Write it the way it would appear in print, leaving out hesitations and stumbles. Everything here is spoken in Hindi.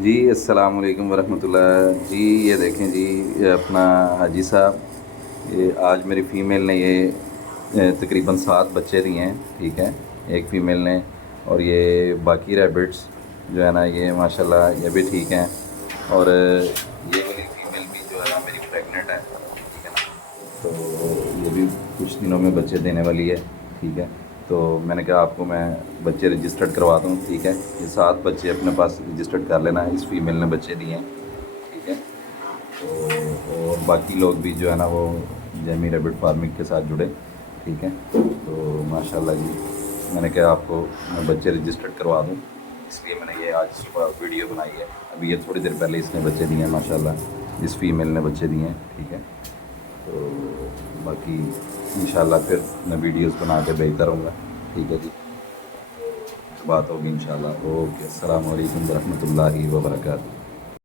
जी अस्सलाम वालेकुम वरहमतुल्लाह जी। ये देखें जी, ये अपना हाजी साहब, ये आज मेरी फ़ीमेल ने ये तकरीबन 7 बच्चे दिए हैं, ठीक है, एक फ़ीमेल ने। और ये बाकी रैबिट्स जो है ना, ये माशाल्लाह ये भी ठीक हैं। और ये वाली फ़ीमेल भी जो है ना मेरी प्रेग्नेंट है, ठीक है ना। तो ये भी कुछ दिनों में बच्चे देने वाली है, ठीक है। तो मैंने कहा आपको मैं बच्चे रजिस्टर्ड करवा दूँ, ठीक है। ये 7 बच्चे अपने पास रजिस्टर्ड कर लेना है, इस फीमेल ने बच्चे दिए हैं, ठीक है। तो और बाकी लोग भी जो है ना वो जेमी रैबिट फार्मिंग के साथ जुड़े, ठीक है। तो माशाल्लाह जी, मैंने कहा आपको मैं बच्चे रजिस्टर्ड करवा दूँ, इसलिए मैंने ये आज सुबह वीडियो बनाई है। अभी ये थोड़ी देर पहले इसने बच्चे दिए हैं माशाल्लाह, इस फीमेल ने बच्चे दिए हैं, ठीक है। तो बाकी इंशाल्लाह फिर मैं वीडियोस बना के भेजता रहूँगा, ठीक है जी। बात होगी इंशाल्लाह। ओके, अस्सलाम वालेकुम रहमतुल्लाहि व बरकातहू।